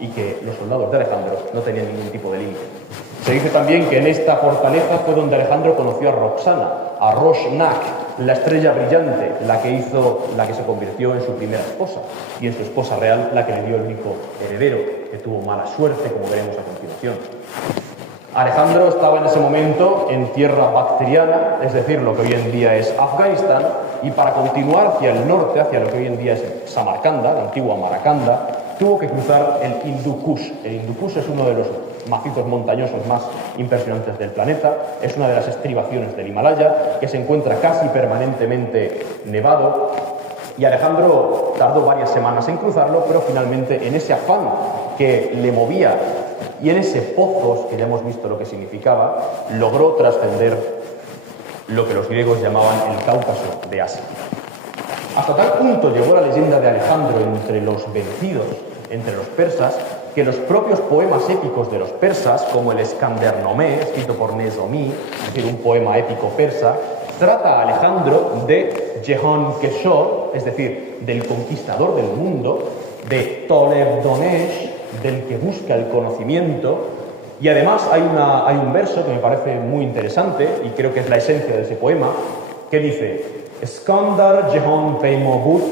y que los soldados de Alejandro no tenían ningún tipo de límite. Se dice también que en esta fortaleza fue donde Alejandro conoció a Roxana, a Rosh-Nak, la estrella brillante, la que se convirtió en su primera esposa, y en su esposa real, la que le dio el único heredero, que tuvo mala suerte, como veremos a continuación. Alejandro estaba en ese momento en tierra bactriana, es decir, lo que hoy en día es Afganistán, y para continuar hacia el norte, hacia lo que hoy en día es Samarcanda, la antigua Marakanda, tuvo que cruzar el Hindu Kush. El Hindu Kush es uno de los macizos montañosos más impresionantes del planeta, es una de las estribaciones del Himalaya, que se encuentra casi permanentemente nevado, y Alejandro tardó varias semanas en cruzarlo, pero finalmente en ese afán que le movía y en ese pozos, que ya hemos visto lo que significaba, logró trascender lo que los griegos llamaban el Cáucaso de Asia. Hasta tal punto llegó la leyenda de Alejandro entre los vencidos, entre los persas, que los propios poemas épicos de los persas, como el Escandernomé, escrito por Nezomí, es decir, un poema épico persa, trata a Alejandro de Jehan Keshor, es decir, del conquistador del mundo, de Toleb Donesh, del que busca el conocimiento, y además hay un verso que me parece muy interesante, y creo que es la esencia de ese poema, que dice: Skandar Jehan Peimobut,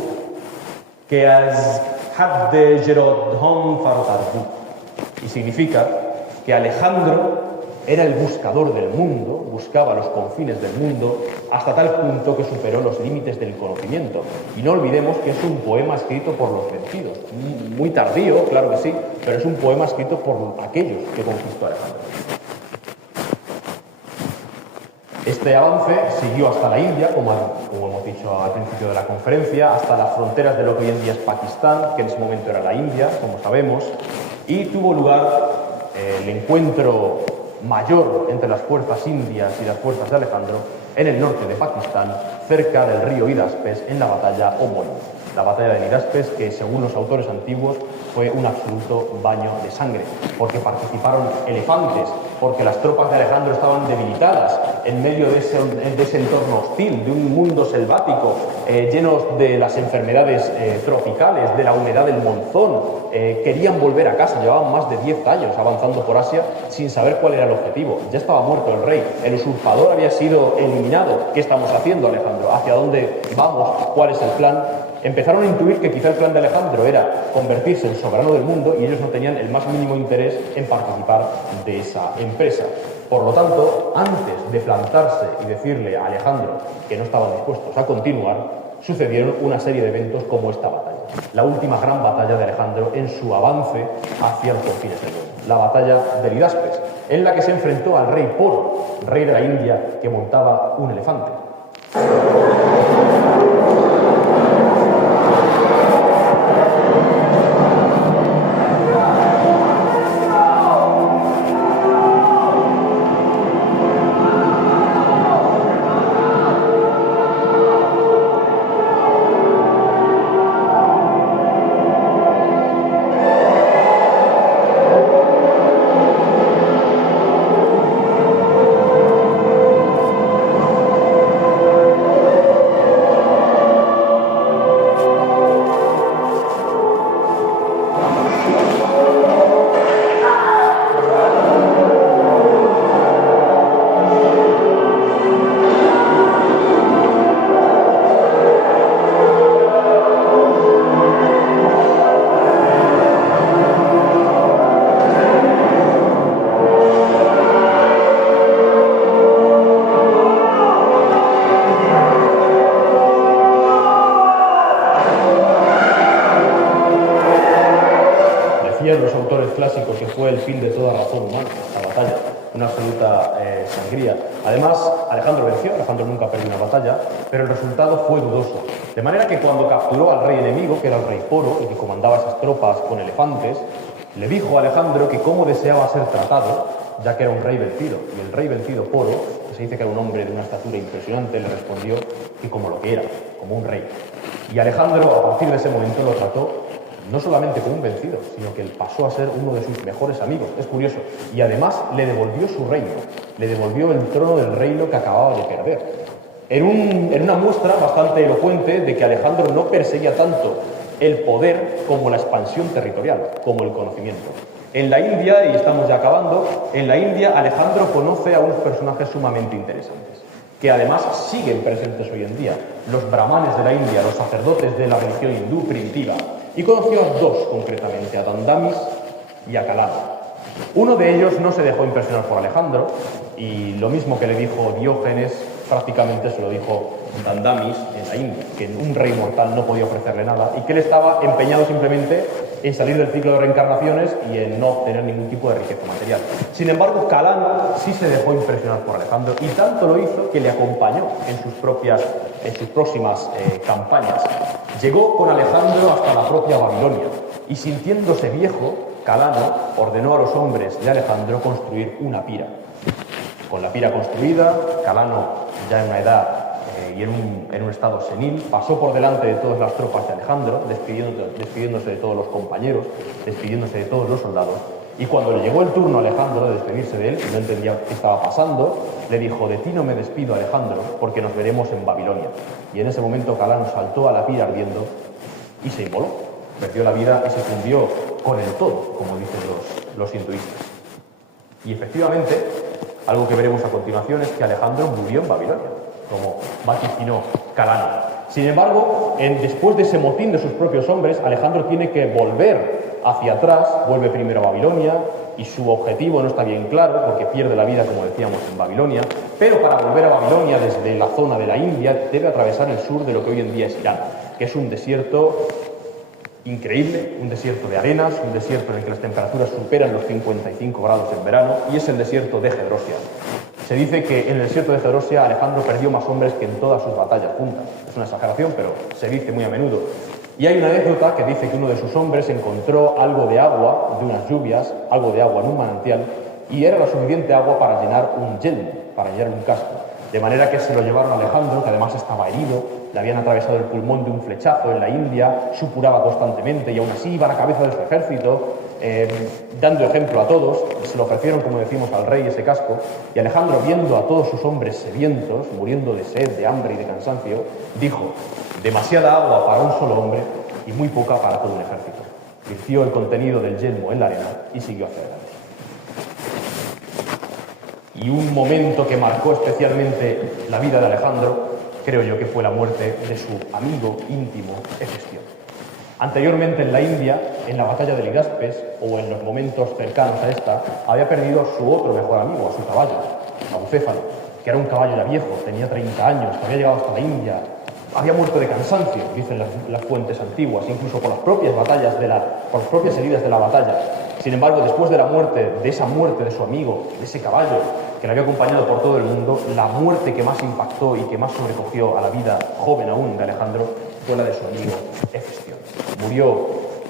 que as Hadde Gerodhon Farotarbu. Y significa que Alejandro era el buscador del mundo, buscaba los confines del mundo, hasta tal punto que superó los límites del conocimiento. Y no olvidemos que es un poema escrito por los vencidos. Muy tardío, claro que sí, pero es un poema escrito por aquellos que conquistó Alejandro. Este avance siguió hasta la India, como hemos dicho al principio de la conferencia, hasta las fronteras de lo que hoy en día es Pakistán, que en ese momento era la India, como sabemos, y tuvo lugar el encuentro mayor entre las fuerzas indias y las fuerzas de Alejandro en el norte de Pakistán, cerca del río Hidaspes, en la batalla homónima. La batalla de Hidaspes, que según los autores antiguos fue un absoluto baño de sangre, porque participaron elefantes, porque las tropas de Alejandro estaban debilitadas en medio de ese entorno hostil, de un mundo selvático, llenos de las enfermedades tropicales, de la humedad del monzón. Querían volver a casa, llevaban más de 10 años avanzando por Asia sin saber cuál era el objetivo. Ya estaba muerto el rey, el usurpador había sido eliminado. ¿Qué estamos haciendo, Alejandro? ¿Hacia dónde vamos? ¿Cuál es el plan? Empezaron a intuir que quizá el plan de Alejandro era convertirse en soberano del mundo y ellos no tenían el más mínimo interés en participar de esa empresa. Por lo tanto, antes de plantarse y decirle a Alejandro que no estaban dispuestos a continuar, sucedieron una serie de eventos como esta batalla. La última gran batalla de Alejandro en su avance hacia los confines del mundo. La batalla de Hidaspes, en la que se enfrentó al rey Poro, rey de la India, que montaba un elefante. Los autores clásicos que fue el fin de toda razón humana, esta batalla, una absoluta sangría. Además, Alejandro venció, Alejandro nunca perdió una batalla, pero el resultado fue dudoso. De manera que cuando capturó al rey enemigo, que era el rey Poro, y que comandaba esas tropas con elefantes, le dijo a Alejandro que cómo deseaba ser tratado, ya que era un rey vencido. Y el rey vencido, Poro, que se dice que era un hombre de una estatura impresionante, le respondió que como lo que era, como un rey. Y Alejandro, a partir de ese momento, lo trató no solamente como un vencido, sino que él pasó a ser uno de sus mejores amigos. Es curioso. Y además le devolvió su reino, le devolvió el trono del reino que acababa de perder. En una muestra bastante elocuente de que Alejandro no perseguía tanto el poder como la expansión territorial, como el conocimiento. En la India, y estamos ya acabando, en la India Alejandro conoce a unos personajes sumamente interesantes, que además siguen presentes hoy en día, los brahmanes de la India, los sacerdotes de la religión hindú primitiva, y conoció a dos concretamente, a Dandamis y a Kalana. Uno de ellos no se dejó impresionar por Alejandro, y lo mismo que le dijo Diógenes, prácticamente se lo dijo Dandamis en la India, que un rey mortal no podía ofrecerle nada y que él estaba empeñado simplemente en salir del ciclo de reencarnaciones y en no obtener ningún tipo de riqueza material. Sin embargo, Kalana sí se dejó impresionar por Alejandro y tanto lo hizo que le acompañó en sus próximas campañas. Llegó con Alejandro hasta la propia Babilonia y, sintiéndose viejo, Kalana ordenó a los hombres de Alejandro construir una pira. Con la pira construida, Kalana, ya en una edad y en un estado senil, pasó por delante de todas las tropas de Alejandro, despidiéndose de todos los compañeros, despidiéndose de todos los soldados. Y cuando le llegó el turno a Alejandro de despedirse de él, y no entendía qué estaba pasando, le dijo: de ti no me despido, Alejandro, porque nos veremos en Babilonia. Y en ese momento Kalana saltó a la pira ardiendo y se inmoló. Perdió la vida y se fundió con el todo, como dicen los hinduistas. Y efectivamente, algo que veremos a continuación es que Alejandro murió en Babilonia, como vaticinó Kalana. Sin embargo, después de ese motín de sus propios hombres, Alejandro tiene que volver hacia atrás, vuelve primero a Babilonia, y su objetivo no está bien claro, porque pierde la vida, como decíamos, en Babilonia, pero para volver a Babilonia desde la zona de la India debe atravesar el sur de lo que hoy en día es Irán, que es un desierto increíble, un desierto de arenas, un desierto en el que las temperaturas superan los 55 grados en verano, y es el desierto de Gedrosia. Se dice que en el desierto de Gedrosia Alejandro perdió más hombres que en todas sus batallas juntas. Es una exageración, pero se dice muy a menudo. Y hay una anécdota que dice que uno de sus hombres encontró algo de agua, de unas lluvias, algo de agua en un manantial, y era la suficiente agua para llenar un yelmo, para llenar un casco. De manera que se lo llevaron a Alejandro, que además estaba herido, le habían atravesado el pulmón de un flechazo en la India, supuraba constantemente y aún así iba a la cabeza de su ejército, dando ejemplo a todos. Se lo ofrecieron, como decimos, al rey ese casco, y Alejandro, viendo a todos sus hombres sedientos, muriendo de sed, de hambre y de cansancio, dijo: demasiada agua para un solo hombre y muy poca para todo un ejército. Virtió el contenido del yelmo en la arena y siguió hacia adelante. Y un momento que marcó especialmente la vida de Alejandro, creo yo que fue la muerte de su amigo íntimo Hefestión. Anteriormente en la India, en la batalla de Ligaspes, o en los momentos cercanos a esta, había perdido a su otro mejor amigo, a su caballo, a Bucéfalo, que era un caballo ya viejo, tenía 30 años, había llegado hasta la India, había muerto de cansancio, dicen las fuentes antiguas, incluso por las propias batallas, por las propias heridas de la batalla. Sin embargo, después de esa muerte de su amigo, de ese caballo que le había acompañado por todo el mundo, la muerte que más impactó y que más sobrecogió a la vida joven aún de Alejandro fue la de su amigo Hefestión. Murió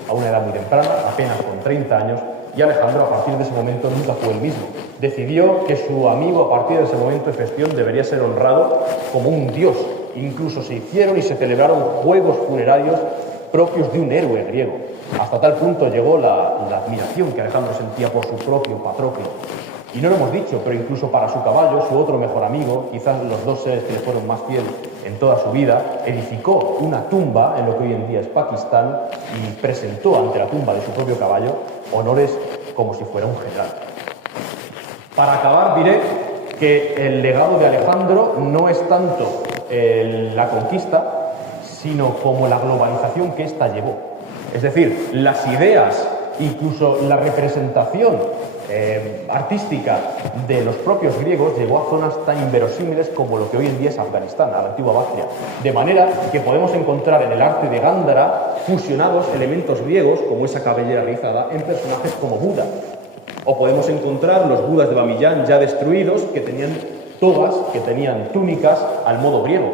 a una edad muy temprana, apenas con 30 años, y Alejandro a partir de ese momento nunca fue el mismo. Decidió que su amigo a partir de ese momento, Hefestión, debería ser honrado como un dios. Incluso se hicieron y se celebraron juegos funerarios propios de un héroe griego. Hasta tal punto llegó la admiración que Alejandro sentía por su propio Patroclo. Y no lo hemos dicho, pero incluso para su caballo, su otro mejor amigo, quizás los dos seres que le fueron más fiel en toda su vida, edificó una tumba en lo que hoy en día es Pakistán y presentó ante la tumba de su propio caballo honores como si fuera un general. Para acabar, diré que el legado de Alejandro no es tanto la conquista, sino como la globalización que ésta llevó. Es decir, las ideas, incluso la representación artística de los propios griegos llegó a zonas tan inverosímiles como lo que hoy en día es Afganistán, a la antigua Bactria. De manera que podemos encontrar en el arte de Gándara fusionados elementos griegos, como esa cabellera rizada, en personajes como Buda. O podemos encontrar los Budas de Bamiyan ya destruidos, que tenían togas, que tenían túnicas al modo griego.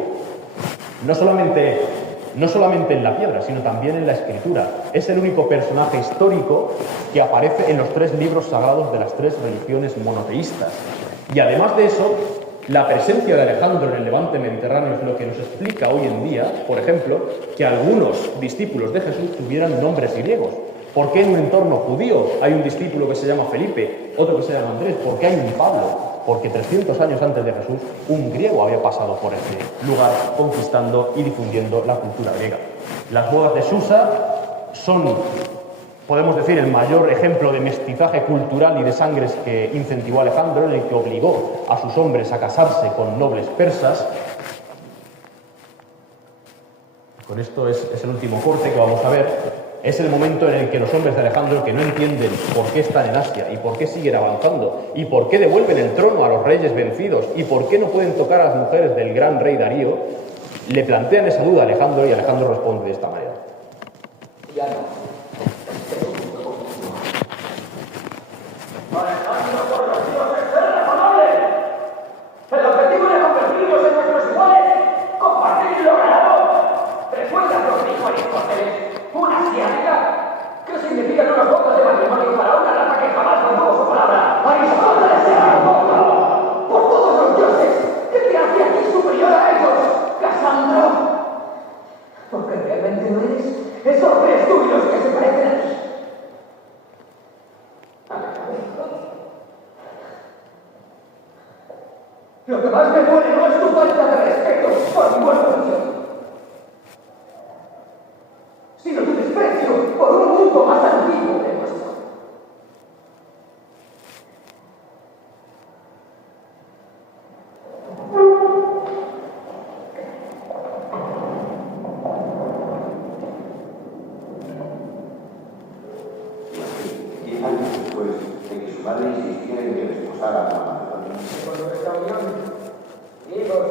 No solamente en la piedra, sino también en la escritura. Es el único personaje histórico que aparece en los 3 libros sagrados de las 3 religiones monoteístas. Y además de eso, la presencia de Alejandro en el Levante mediterráneo es lo que nos explica hoy en día, por ejemplo, que algunos discípulos de Jesús tuvieran nombres griegos. ¿Por qué en un entorno judío hay un discípulo que se llama Felipe, otro que se llama Andrés? ¿Por qué hay un Pablo? porque 300 años antes de Jesús un griego había pasado por ese lugar conquistando y difundiendo la cultura griega. Las bodas de Susa son, podemos decir, el mayor ejemplo de mestizaje cultural y de sangres que incentivó Alejandro, en el que obligó a sus hombres a casarse con nobles persas. Con esto es el último corte que vamos a ver. Es el momento en el que los hombres de Alejandro, que no entienden por qué están en Asia y por qué siguen avanzando y por qué devuelven el trono a los reyes vencidos y por qué no pueden tocar a las mujeres del gran rey Darío, le plantean esa duda a Alejandro y Alejandro responde de esta manera. Ya no. Alejandro, por los dioses, es razonable. El objetivo era convertirnos en nuestros iguales, compartir lo ganado. ¿Recuerdas lo que dijo Aristóteles? ¿Una asiática? ¿Qué significan unos votos de matrimonio para una raza que jamás mantuvo su palabra? ¡Aristóteles era un voto! ¡Por todos los dioses! ¿Qué te hace a ti superior a ellos, Casandro? Porque realmente no eres. Eso lo crees tú y los que se parecen a ti. Lo que más me duele no es tu falta de respeto por mi buena función, sino tu desprecio por un mundo más antiguo que el nuestro. Madre insistía en que desposara a Macedonia. Con nuestra unión, griegos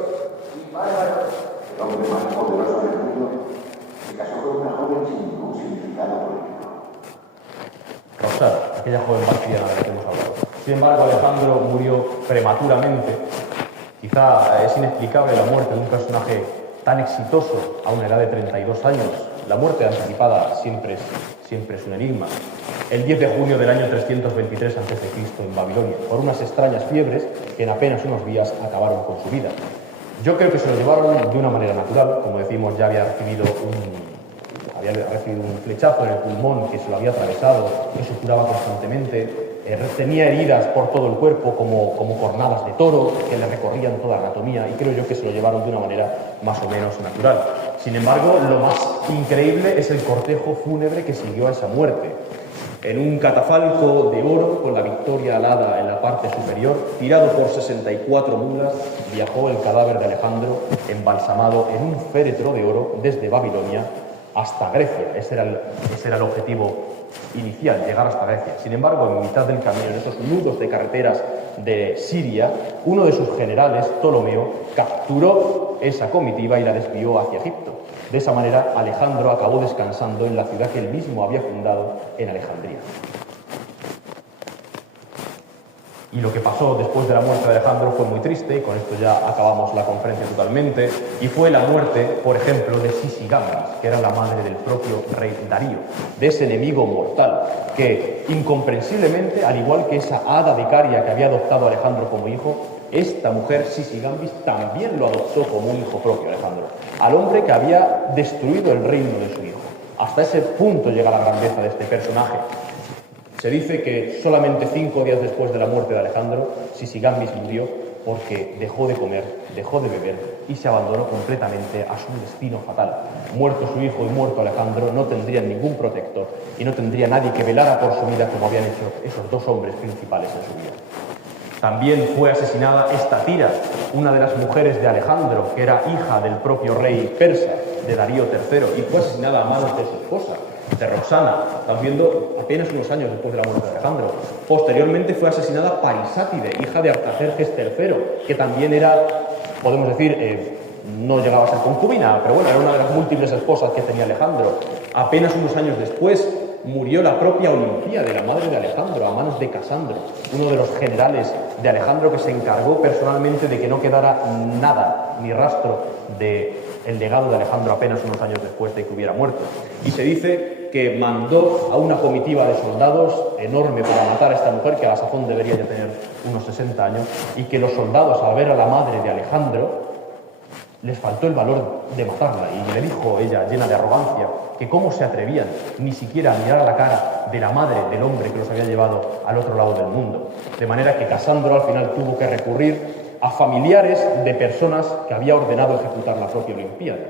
y bárbaros. El hombre más poderoso del mundo se casó con una joven sin ningún significado político. Roxana, aquella joven marciana de la que hemos hablado. Sin embargo, Alejandro murió prematuramente. Quizá es inexplicable la muerte de un personaje tan exitoso a una edad de 32 años. La muerte anticipada siempre es un enigma. El 10 de junio del año 323 a.C. en Babilonia, por unas extrañas fiebres que en apenas unos días acabaron con su vida. Yo creo que se lo llevaron de una manera natural. Como decimos, ya había recibido un flechazo en el pulmón que se lo había atravesado, que supuraba constantemente, tenía heridas por todo el cuerpo como cornadas de toro que le recorrían toda la anatomía, y creo yo que se lo llevaron de una manera más o menos natural. Sin embargo, lo más increíble es el cortejo fúnebre que siguió a esa muerte. En un catafalco de oro con la victoria alada en la parte superior, tirado por 64 mulas, viajó el cadáver de Alejandro embalsamado en un féretro de oro desde Babilonia hasta Grecia. Ese era el objetivo inicial, llegar hasta Grecia. Sin embargo, en mitad del camino, en esos nudos de carreteras de Siria, uno de sus generales, Ptolomeo, capturó esa comitiva y la desvió hacia Egipto. De esa manera, Alejandro acabó descansando en la ciudad que él mismo había fundado en Alejandría. Y lo que pasó después de la muerte de Alejandro fue muy triste, y con esto ya acabamos la conferencia totalmente, y fue la muerte, por ejemplo, de Sisygambis, que era la madre del propio rey Darío, de ese enemigo mortal, que incomprensiblemente, al igual que esa hada vicaria que había adoptado a Alejandro como hijo, esta mujer, Sisygambis, también lo adoptó como un hijo propio, Alejandro, al hombre que había destruido el reino de su hijo. Hasta ese punto llega la grandeza de este personaje. Se dice que solamente 5 días después de la muerte de Alejandro, Sisygambis murió porque dejó de comer, dejó de beber y se abandonó completamente a su destino fatal. Muerto su hijo y muerto Alejandro, no tendrían ningún protector y no tendría nadie que velara por su vida como habían hecho esos dos hombres principales en su vida. También fue asesinada Estatira, una de las mujeres de Alejandro, que era hija del propio rey persa, de Darío III, y fue asesinada a manos de su esposa, de Roxana. Estamos viendo apenas unos años después de la muerte de Alejandro. Posteriormente fue asesinada Parisátide, hija de Artajerjes III, que también era, podemos decir, no llegaba a ser concubina, pero bueno, era una de las múltiples esposas que tenía Alejandro. Apenas unos años después murió la propia Olimpíade, la madre de Alejandro, a manos de Casandro, uno de los generales de Alejandro que se encargó personalmente de que no quedara nada, ni rastro del legado de Alejandro apenas unos años después de que hubiera muerto. Y se dice que mandó a una comitiva de soldados enorme para matar a esta mujer, que a la sazón debería ya tener unos 60 años, y que los soldados, al ver a la madre de Alejandro, les faltó el valor de matarla y le dijo ella, llena de arrogancia, que cómo se atrevían ni siquiera a mirar a la cara de la madre del hombre que los había llevado al otro lado del mundo. De manera que Casandro al final tuvo que recurrir a familiares de personas que había ordenado ejecutar la propia Olimpiada,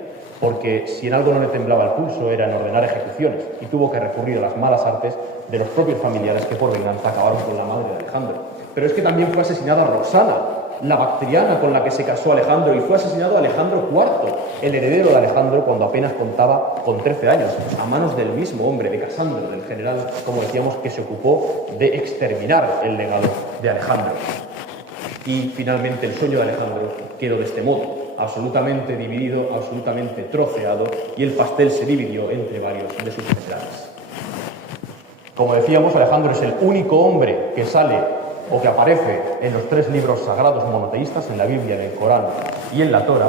porque si en algo no le temblaba el pulso era en ordenar ejecuciones, y tuvo que recurrir a las malas artes de los propios familiares que por venganza acabaron con la madre de Alejandro. Pero es que también fue asesinada Roxana, la bactriana con la que se casó Alejandro, y fue asesinado Alejandro IV, el heredero de Alejandro, cuando apenas contaba con 13 años, a manos del mismo hombre, de Casandro, del general, como decíamos, que se ocupó de exterminar el legado de Alejandro. Y finalmente el sueño de Alejandro quedó de este modo, absolutamente dividido, absolutamente troceado, y el pastel se dividió entre varios de sus generales. Como decíamos, Alejandro es el único hombre que sale o que aparece en los 3 libros sagrados monoteístas, en la Biblia, en el Corán y en la Torá,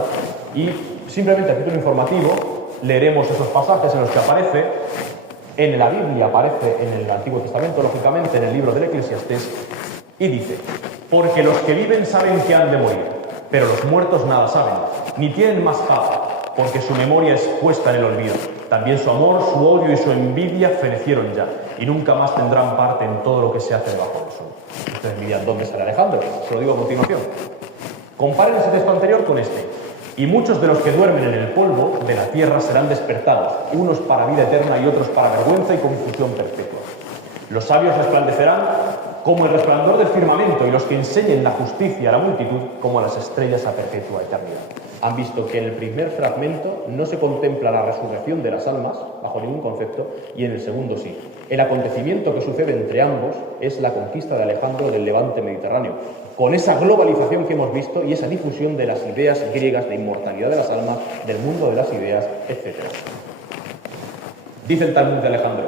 y simplemente a título informativo leeremos esos pasajes en los que aparece. En la Biblia aparece en el Antiguo Testamento, lógicamente, en el libro del Eclesiastés, y dice: porque los que viven saben que han de morir, pero los muertos nada saben, ni tienen más paz, porque su memoria es puesta en el olvido. También su amor, su odio y su envidia fenecieron ya, y nunca más tendrán parte en todo lo que se hace debajo del sol. Ustedes miran dónde sale Alejandro, se lo digo a continuación. Comparen ese texto anterior con este. Y muchos de los que duermen en el polvo de la tierra serán despertados, unos para vida eterna y otros para vergüenza y confusión perpetua. Los sabios resplandecerán como el resplandor del firmamento, y los que enseñen la justicia a la multitud como a las estrellas a perpetua eternidad. Han visto que en el primer fragmento no se contempla la resurrección de las almas bajo ningún concepto, y en el segundo sí. El acontecimiento que sucede entre ambos es la conquista de Alejandro del levante mediterráneo, con esa globalización que hemos visto y esa difusión de las ideas griegas de inmortalidad de las almas, del mundo de las ideas, etc. Dice el Talmud de Alejandro: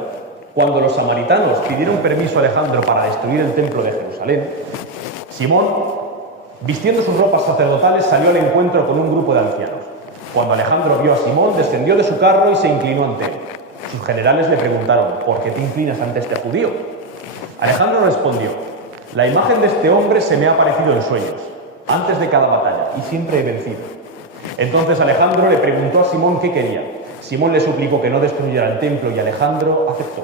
cuando los samaritanos pidieron permiso a Alejandro para destruir el templo de Jerusalén, Simón, vistiendo sus ropas sacerdotales, salió al encuentro con un grupo de ancianos. Cuando Alejandro vio a Simón, descendió de su carro y se inclinó ante él. Sus generales le preguntaron: ¿por qué te inclinas ante este judío? Alejandro respondió: la imagen de este hombre se me ha aparecido en sueños, antes de cada batalla, y siempre he vencido. Entonces Alejandro le preguntó a Simón qué quería. Simón le suplicó que no destruyera el templo y Alejandro aceptó.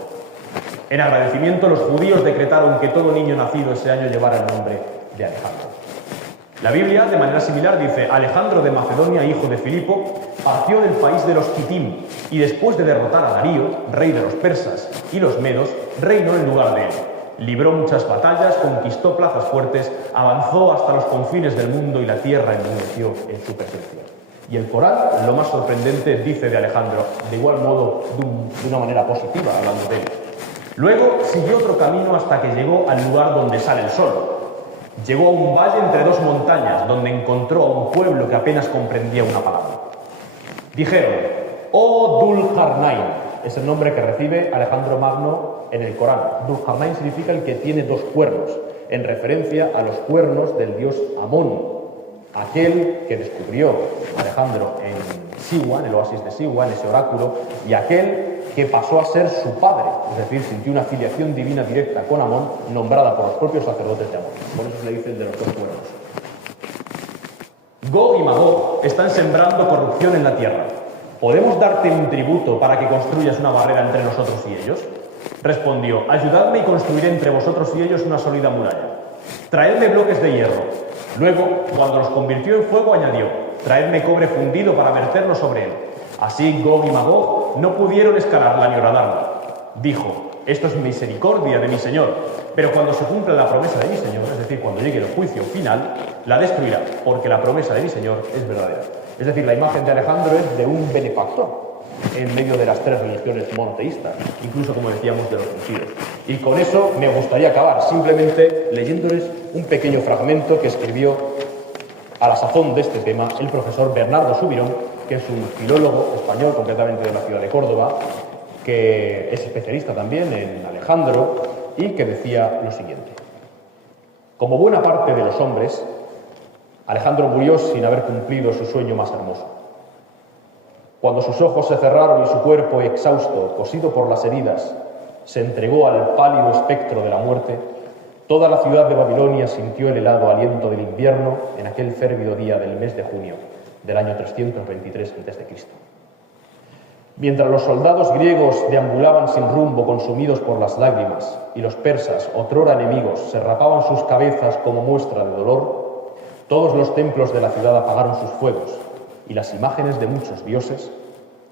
En agradecimiento, los judíos decretaron que todo niño nacido ese año llevara el nombre de Alejandro. La Biblia, de manera similar, dice: Alejandro de Macedonia, hijo de Filipo, partió del país de los Kitim y después de derrotar a Darío, rey de los persas, y los medos, reinó en lugar de él. Libró muchas batallas, conquistó plazas fuertes, avanzó hasta los confines del mundo y la tierra enmudeció en su presencia. Y el Corán, lo más sorprendente, dice de Alejandro, de igual modo, de una manera positiva, hablando de él. Luego siguió otro camino hasta que llegó al lugar donde sale el sol. Llegó a un valle entre 2 montañas, donde encontró a un pueblo que apenas comprendía una palabra. Dijeron: «Oh Dul-Qarnain», es el nombre que recibe Alejandro Magno en el Corán. Dul-Qarnain significa el que tiene 2 cuernos, en referencia a los cuernos del dios Amón, aquel que descubrió Alejandro en Siwa, en el oasis de Siwa, en ese oráculo, y aquel que pasó a ser su padre, es decir, sintió una filiación divina directa con Amón, nombrada por los propios sacerdotes de Amón. Por eso se le dicen de los 2 cuernos. Gog y Magog están sembrando corrupción en la tierra. ¿Podemos darte un tributo para que construyas una barrera entre nosotros y ellos? Respondió: ayudadme y construiré entre vosotros y ellos una sólida muralla. Traedme bloques de hierro. Luego, cuando los convirtió en fuego, añadió: traedme cobre fundido para verterlo sobre él. Así Gog y Magog no pudieron escalarla ni horadarla. Dijo: esto es misericordia de mi Señor, pero cuando se cumpla la promesa de mi Señor, es decir, cuando llegue el juicio final, la destruirá, porque la promesa de mi Señor es verdadera. Es decir, la imagen de Alejandro es de un benefactor en medio de las 3 religiones monoteístas, incluso, como decíamos, de los gentiles. Y con eso me gustaría acabar, simplemente leyéndoles un pequeño fragmento que escribió a la sazón de este tema el profesor Bernardo Subirón, que es un filólogo español, concretamente de la ciudad de Córdoba, que es especialista también en Alejandro, y que decía lo siguiente: como buena parte de los hombres, Alejandro murió sin haber cumplido su sueño más hermoso. Cuando sus ojos se cerraron y su cuerpo exhausto, cosido por las heridas, se entregó al pálido espectro de la muerte, toda la ciudad de Babilonia sintió el helado aliento del invierno en aquel férvido día del mes de junio, del año 323 a.C. Mientras los soldados griegos deambulaban sin rumbo, consumidos por las lágrimas, y los persas, otrora enemigos, se rapaban sus cabezas como muestra de dolor, todos los templos de la ciudad apagaron sus fuegos, y las imágenes de muchos dioses,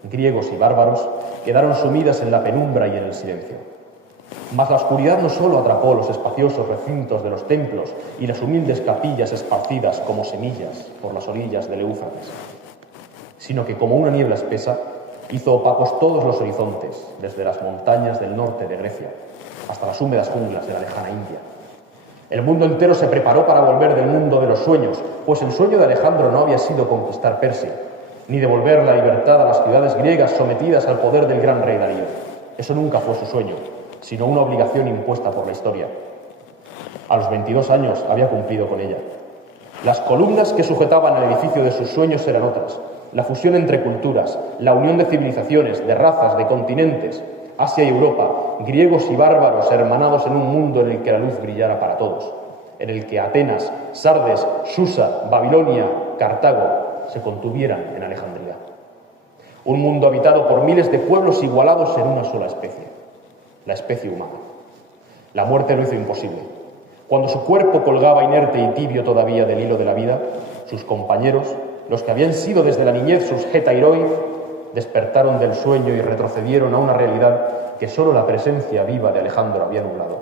griegos y bárbaros, quedaron sumidas en la penumbra y en el silencio. Mas la oscuridad no solo atrapó los espaciosos recintos de los templos y las humildes capillas esparcidas como semillas por las orillas del Éufrates, sino que como una niebla espesa hizo opacos todos los horizontes, desde las montañas del norte de Grecia hasta las húmedas junglas de la lejana India. El mundo entero se preparó para volver del mundo de los sueños, pues el sueño de Alejandro no había sido conquistar Persia, ni devolver la libertad a las ciudades griegas sometidas al poder del gran rey Darío. Eso nunca fue su sueño, sino una obligación impuesta por la historia. A los 22 años había cumplido con ella. Las columnas que sujetaban el edificio de sus sueños eran otras: la fusión entre culturas, la unión de civilizaciones, de razas, de continentes, Asia y Europa, griegos y bárbaros hermanados en un mundo en el que la luz brillara para todos, en el que Atenas, Sardes, Susa, Babilonia, Cartago se contuvieran en Alejandría. Un mundo habitado por miles de pueblos igualados en una sola especie, la especie humana. La muerte lo hizo imposible. Cuando su cuerpo colgaba inerte y tibio todavía del hilo de la vida, sus compañeros, los que habían sido desde la niñez sus hetairoi, despertaron del sueño y retrocedieron a una realidad que solo la presencia viva de Alejandro había nublado.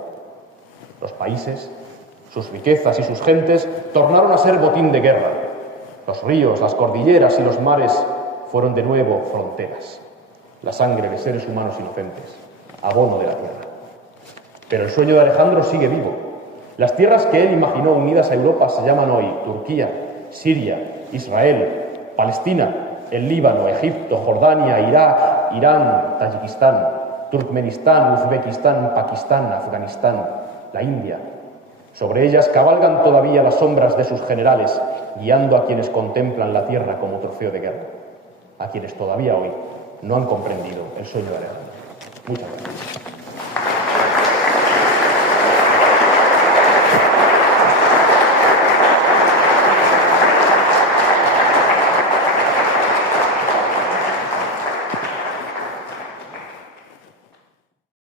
Los países, sus riquezas y sus gentes tornaron a ser botín de guerra. Los ríos, las cordilleras y los mares fueron de nuevo fronteras. La sangre de seres humanos inocentes, abono de la tierra. Pero el sueño de Alejandro sigue vivo. Las tierras que él imaginó unidas a Europa se llaman hoy Turquía, Siria, Israel, Palestina, el Líbano, Egipto, Jordania, Irak, Irán, Tayikistán, Turkmenistán, Uzbekistán, Pakistán, Afganistán, la India. Sobre ellas cabalgan todavía las sombras de sus generales, guiando a quienes contemplan la tierra como trofeo de guerra, a quienes todavía hoy no han comprendido el sueño de Alejandro. Muchas gracias.